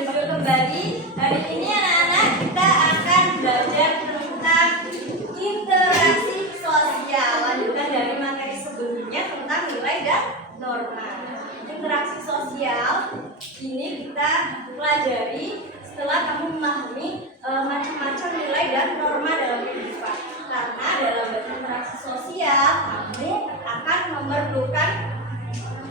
duduk kembali. Hari ini anak-anak kita akan belajar tentang interaksi sosial. Lanjutan dari materi sebelumnya tentang nilai dan norma. Interaksi sosial ini kita pelajari setelah kamu memahami macam-macam nilai dan norma dalam kehidupan. Karena dalam berinteraksi sosial kamu akan memerlukan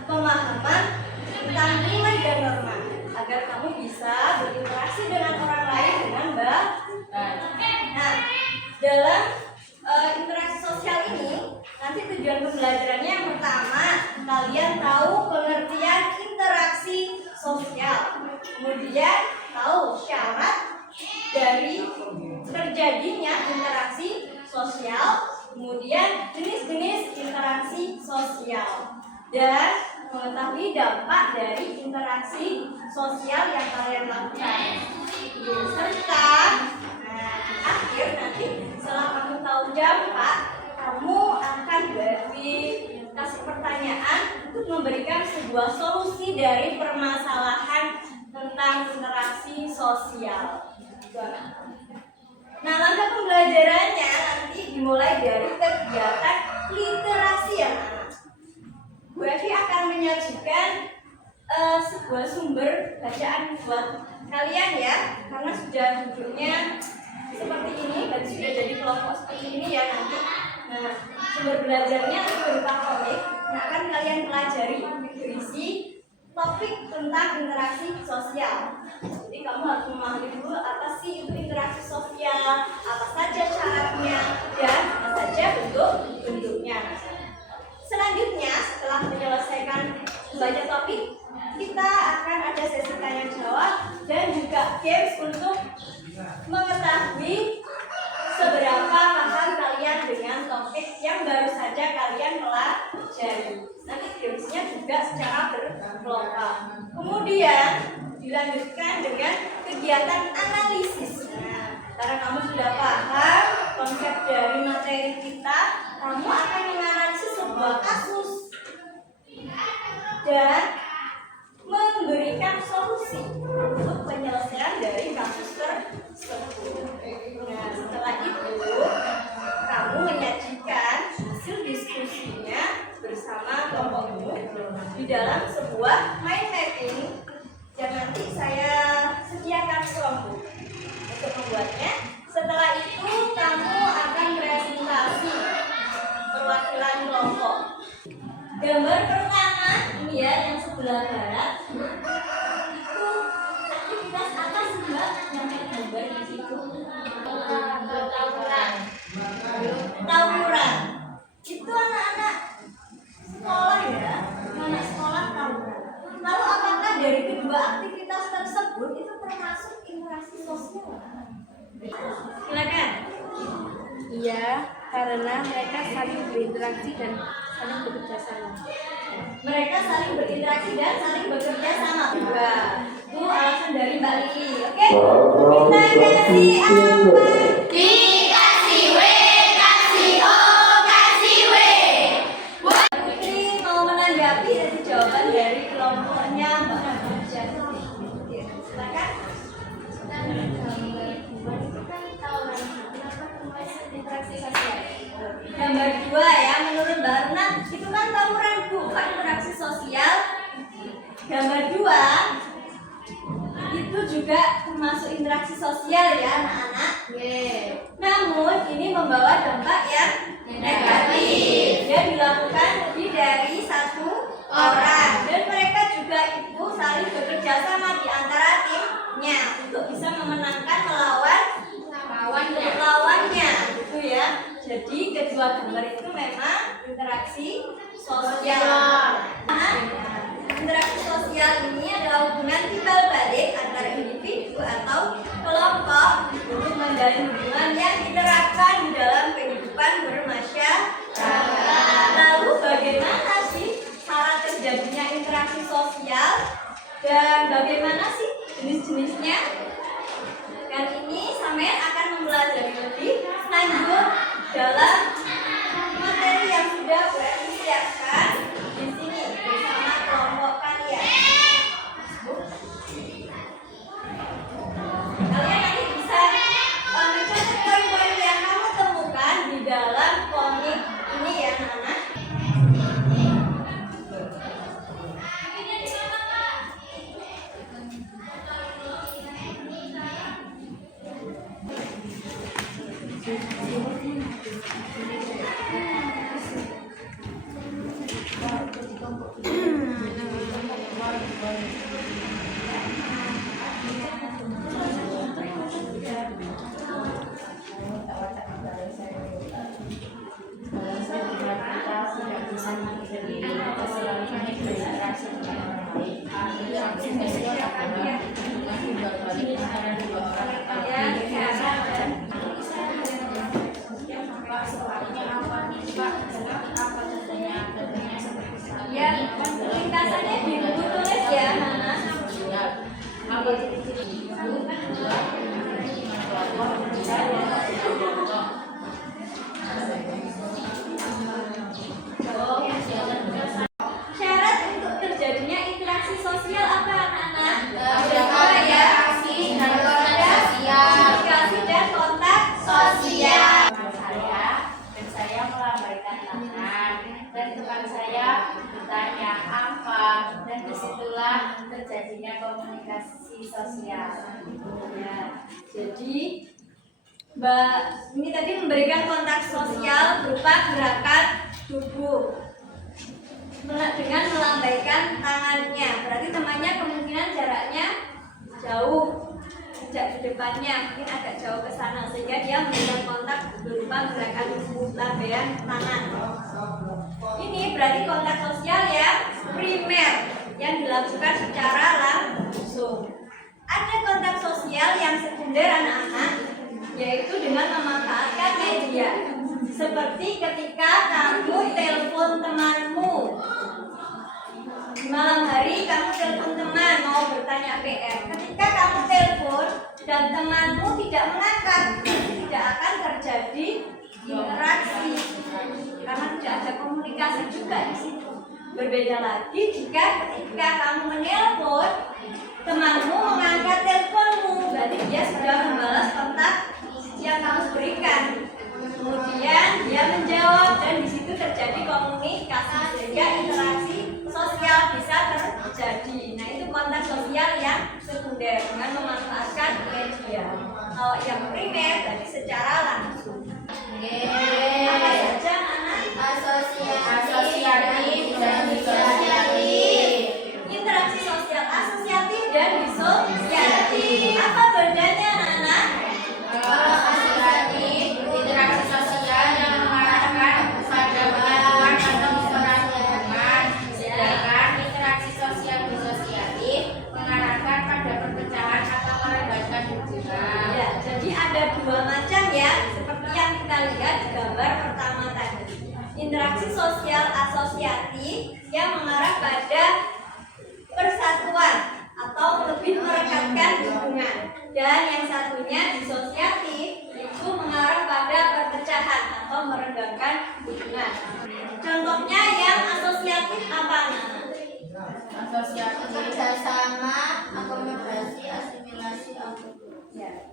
pemahaman tentang nilai dan norma agar kamu bisa berinteraksi dengan orang lain dengan baik. Nah, dalam interaksi sosial ini nanti tujuan pembelajarannya yang pertama kalian tahu pengertian interaksi sosial, kemudian tahu syarat dari terjadinya interaksi sosial, kemudian jenis-jenis interaksi sosial, dan mengetahui dampak dari interaksi sosial yang kalian lakukan. Serta di akhir nanti setelah kamu tahu dampak, kamu akan dikasih pertanyaan untuk memberikan sebuah solusi dari permasalahan tentang interaksi sosial. Nah, langkah pembelajarannya nanti dimulai dari kegiatan literasi ya, anak. Bu Evi akan menyajikan sebuah sumber bacaan buat kalian ya, karena sudah duduknya seperti ini, dan sudah jadi kelompok seperti ini ya nanti. Nah, sumber belajarnya berupa komik. Nah, akan kalian pelajari berisi topik tentang interaksi sosial. Jadi kamu harus memahami dulu apa sih itu interaksi sosial, apa saja syaratnya, dan apa saja bentuk-bentuknya. Selanjutnya, setelah menyelesaikan membaca topik, kita akan ada sesi tanya jawab dan juga games untuk mengetahui seberapa paham kalian dengan topik yang baru saja kalian pelajari. Nanti gamesnya juga secara berkelompok. Kemudian dilanjutkan dengan kegiatan analisis. Nah, karena kamu sudah paham konsep dari materi kita, kamu akan menganalisis sebuah kasus dan memberikan solusi untuk penyelesaian dari kasus tersebut. Nah, setelah itu kamu menyajikan hasil diskusinya bersama kelompokmu di dalam sebuah mind mapping yang nanti saya sediakan kelompok untuk membuatnya. Setelah itu kamu akan presentasi perwakilan kelompok. Gambar pertama ini ya, yang sebelah barat itu aktivitas apa sih Mbak yang tergambar di situ? Tawuran. Itu anak-anak sekolah ya, anak sekolah tawuran. Lalu apakah dari kedua aktivitas tersebut itu termasuk interaksi sosial? Silakan. Iya, karena mereka saling berinteraksi dan saling bekerja sama. Mereka saling berinteraksi dan saling bekerja sama. Itu alasan dari Mbak Lili. Oke? Kita kasih apa? Dikasih W, kasih O, kasih W. Putri mau menanggapi dari jawaban dari kelompoknya Mbak Raja. Silakan. Interaksi sosial. Gambar 2 ya, menurut Mbak Arna itu kan tawuran bukan interaksi sosial. Gambar 2 itu juga termasuk interaksi sosial ya anak-anak. Namun ini membawa dampak yang negatif. Dia dilakukan lebih dari satu orang dan mereka juga itu saling bekerja sama di antara timnya untuk bisa memenangkan lawannya gitu ya. Jadi kedua gambar itu memang interaksi sosial. Interaksi sosial ini adalah hubungan timbal balik antara individu atau kelompok untuk menjalin hubungan yang diterapkan di dalam kehidupan bermasyarakat. Lalu bagaimana sih cara terjadinya interaksi sosial dan bagaimana sih jenis-jenisnya? Kali ini sampean akan mempelajari lebih lanjut dalam materi yang sudah disiapkan di sini bersama kelompok kalian. Ya, ringkasannya di buku tulis ya, Nana. Syarat untuk terjadinya interaksi sosial apa, anak-anak? Komunikasi Dan kontak sosial. Saya melambaikan tangan dan teman saya bertanya apa, dan disitulah terjadinya komunikasi sosial. Ya, jadi Mbak ini tadi memberikan kontak sosial berupa gerakan tubuh dengan melambaikan tangannya. Berarti temannya kemungkinan jaraknya jauh, sejak di depannya mungkin agak jauh ke sana, sehingga dia memberikan kontak berupa gerakan tubuh, lambaian tangan. Ini berarti kontak sosial yang primer yang dilakukan secara langsung. Ada kontak sosial yang sekunder, anak-anak, yaitu dengan memanfaatkan media. Seperti ketika kamu telepon temanmu. Di malam hari kamu telepon teman mau bertanya PR. Ketika kamu telepon dan temanmu tidak mengangkat, tidak akan terjadi interaksi karena tidak ada komunikasi juga di situ. Berbeda lagi jika ketika kamu menelpon, temanmu mengangkat teleponmu, berarti dia sudah membalas kontak yang kamu berikan. Kemudian dia menjawab dan di situ terjadi komunikasi sehingga interaksi sosial bisa terjadi. Nah, itu kontak sosial yang sekunder dengan memanfaatkan media. Kalau yang primer berarti secara langsung. Apa saja, anak? Asosiatif dan disosiatif. Interaksi sosial asosiatif dan disosiatif. Apa bedanya, anak? Kalau asosiatif, interaksi sosial yang mengarahkan pada penyatuan atau keberagaman, sedangkan interaksi sosial disosiatif mengarahkan pada perpecahan atau meredakan hubungan. Ya, jadi ada dua macam ya, seperti yang kita lihat di gambar pertama tadi. Interaksi sosial asosiatif yang mengarah pada persatuan atau lebih merekatkan hubungan, dan yang satunya disosiatif itu mengarah pada perpecahan atau merenggangkan hubungan. Contohnya yang asosiatif apa, Nana? Asosiatif kerjasama, akomodasi, asimilasi, Ya,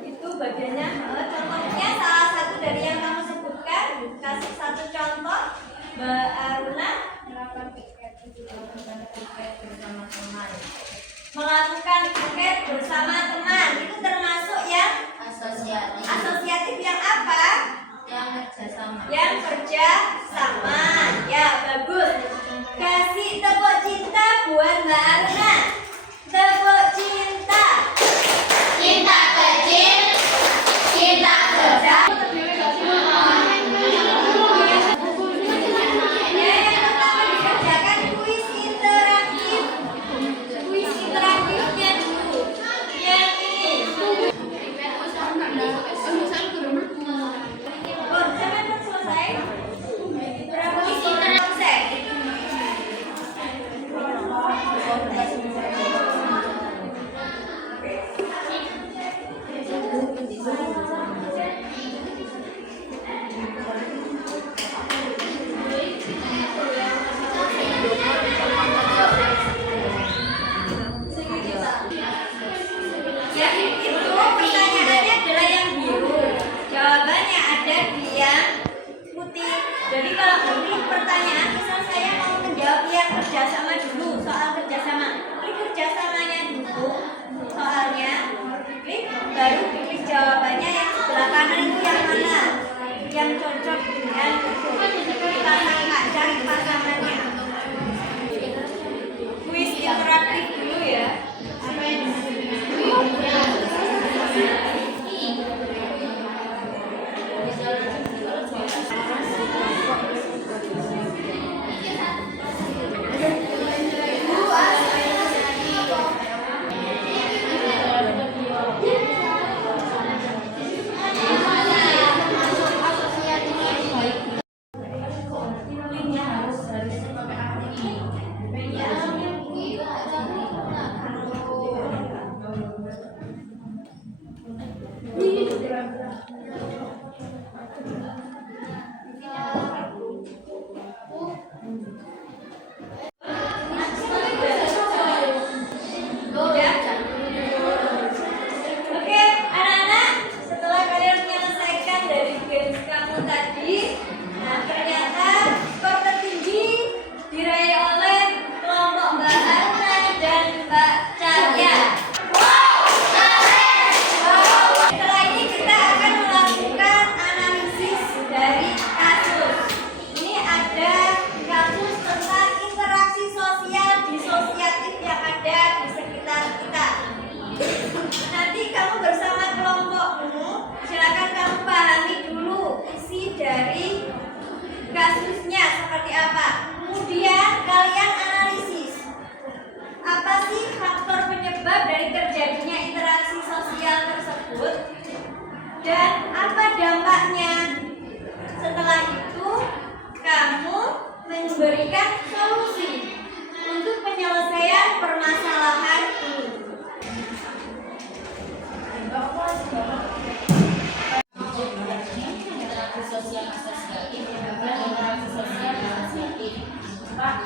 itu bagiannya. Contohnya salah satu dari yang kamu sebutkan, kasih satu contoh, Mbak Aruna. Melakukan buket bersama teman, itu termasuk yang asosiatif asosiatif yang apa? yang kerjasama. Yang kerja sama. Ya, bagus. Kasih tepuk cinta buat Mbak Aruna. Tepuk cinta. Cinta kecil, cinta besar. Ya, yang pertama dikerjakan kuis interaktif. Kuis interaktifnya dulu. Yang ini. Oh, sampai selesai. Berapa selesai? memberikan solusi untuk penyelesaian permasalahan ini. Interaksi sosial asosiatif dan interaksi sosial disosiatif. Pak,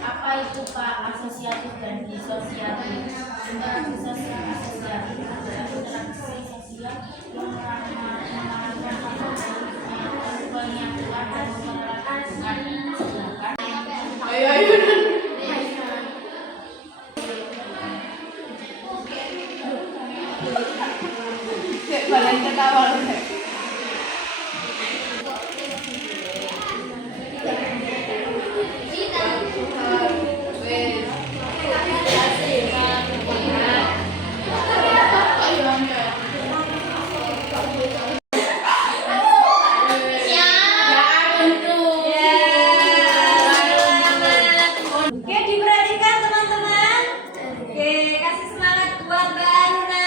apa itu Pak asosiatif dan disosiatif? Interaksi sosial asosiatif adalah interaksi sosial yang mengarahkan penyatuan dan menerapkan sedangkan Kalian ketawa loh. Oke, diperhatikan teman-teman. Oke, kasih semangat buat Mbak Aruna.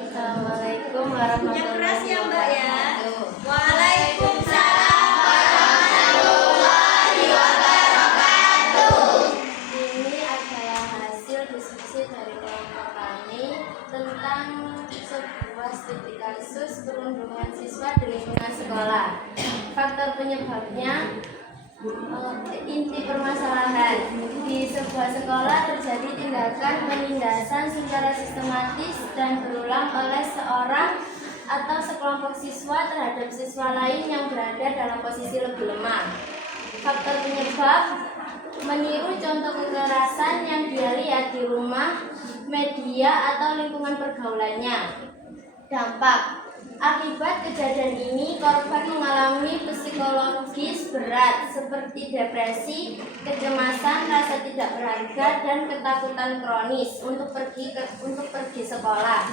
Assalamualaikum Yang warahmatullahi keras ya Mbak ya. wabarakatuh. Waalaikumsalam warahmatullahi wabarakatuh. Ini adalah hasil diskusi dari kelompok kami tentang sebuah studi kasus perundungan siswa di lingkungan sekolah. Faktor penyebabnya, inti permasalahan di sebuah sekolah terjadi tindakan penindasan secara sistematis dan berulang oleh seorang atau sekelompok siswa terhadap siswa lain yang berada dalam posisi lebih lemah. Faktor penyebab meniru contoh kekerasan yang dia lihat di rumah, media, atau lingkungan pergaulannya. Dampak akibat kejadian ini, korban mengalami psikologis berat seperti depresi, kecemasan, rasa tidak berharga, dan ketakutan kronis untuk pergi sekolah.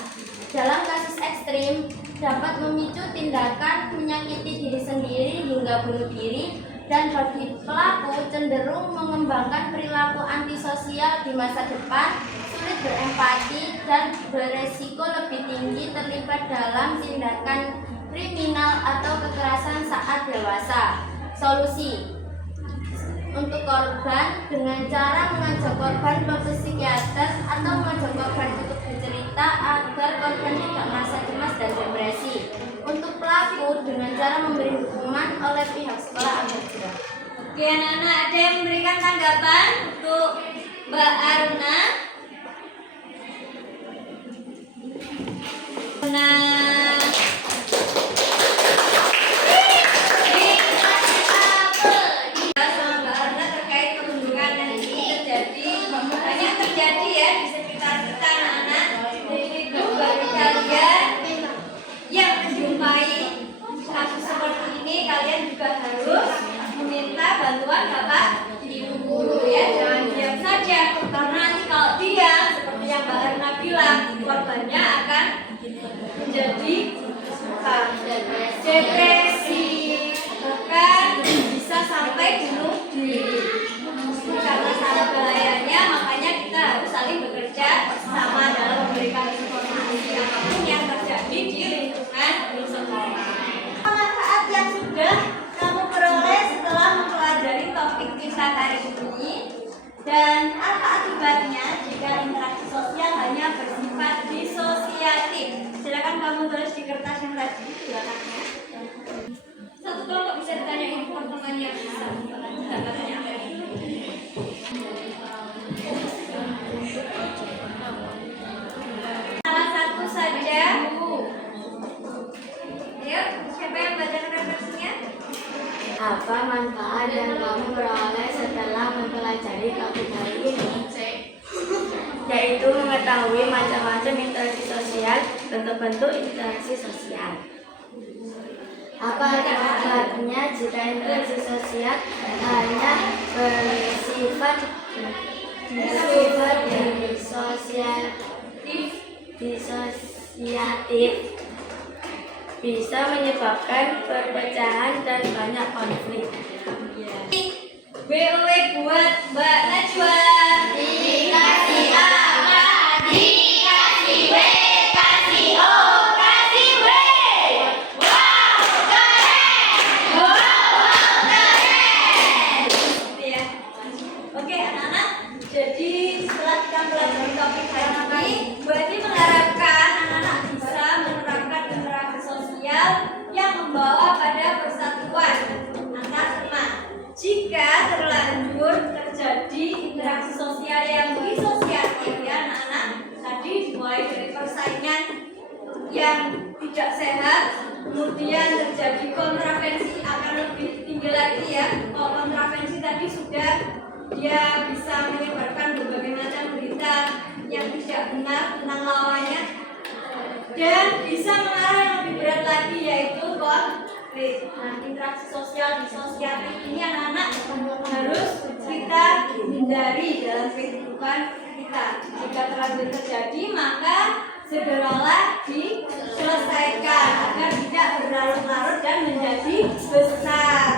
Dalam kasus ekstrim, dapat memicu tindakan menyakiti diri sendiri hingga bunuh diri, dan bagi pelaku cenderung mengembangkan perilaku antisosial di masa depan, sulit berempati, dan beresiko lebih tinggi terlibat dalam tindakan kriminal atau kekerasan saat dewasa. Solusi untuk korban dengan cara mengajak korban ke psikiater atau mengajak korban untuk bercerita agar korban tidak merasa cemas dan depresi. Untuk pelaku dengan cara memberi hukuman oleh pihak sekolah agar jerah. Oke anak-anak, ada yang memberikan tanggapan untuk Mbak Aruna? Nah, sama Mbak Aruna terkait perundungan yang ini banyak terjadi ya di sekitar kita anak-anak. Jadi itu bagi kalian yang menjumpai kasus seperti ini, kalian juga harus meminta bantuan Bapak Ibu guru ya, jangan diam saja karena nanti kalau diam seperti yang Mbak Aruna bilang, korbannya akan menjadi depresi, bahkan bisa sampai bunuh diri. Karena sangat bahayanya, makanya kita harus saling bekerja sama dalam memberikan informasi apapun yang terjadi di lingkungan sekolah. Manfaat yang sudah kamu peroleh setelah mempelajari topik kita hari ini, dan apa akibatnya jika interaksi sosial hanya bersifat disosiatif. Silakan kamu tulis di kertas yang tadi di belakangnya. Satu kelompok bisa ditanyain pertanyaannya bisa. Salah satu saja. Ayo, siapa yang baca referensinya? Apa manfaat yang kamu peroleh setelah mempelajari topik hari ini? Yaitu mengetahui macam-macam interaksi sosial, bentuk-bentuk interaksi sosial. Apa akibatnya jika interaksi sosial hanya bersifat disosiatif? Bisa menyebabkan perpecahan dan banyak konflik. BOW buat Mbak Najwa. Dikasih apa? Dikasih WK. membawa pada persatuan antar teman. Jika terlanjur terjadi interaksi sosial yang disosiatif ya anak-anak, tadi dimulai dari persaingan yang tidak sehat, kemudian terjadi kontravensi akan lebih tinggi lagi ya. Kalau kontravensi tadi sudah dia bisa menyebarkan berbagai macam berita yang tidak benar tentang lawannya dan bisa mengarah yang lebih berat lagi yaitu konflik. Nah, interaksi sosial di sosial ini anak-anak harus kita hindari dalam kehidupan kita. Jika terlanjur terjadi maka segeralah diselesaikan agar tidak berlarut-larut dan menjadi besar.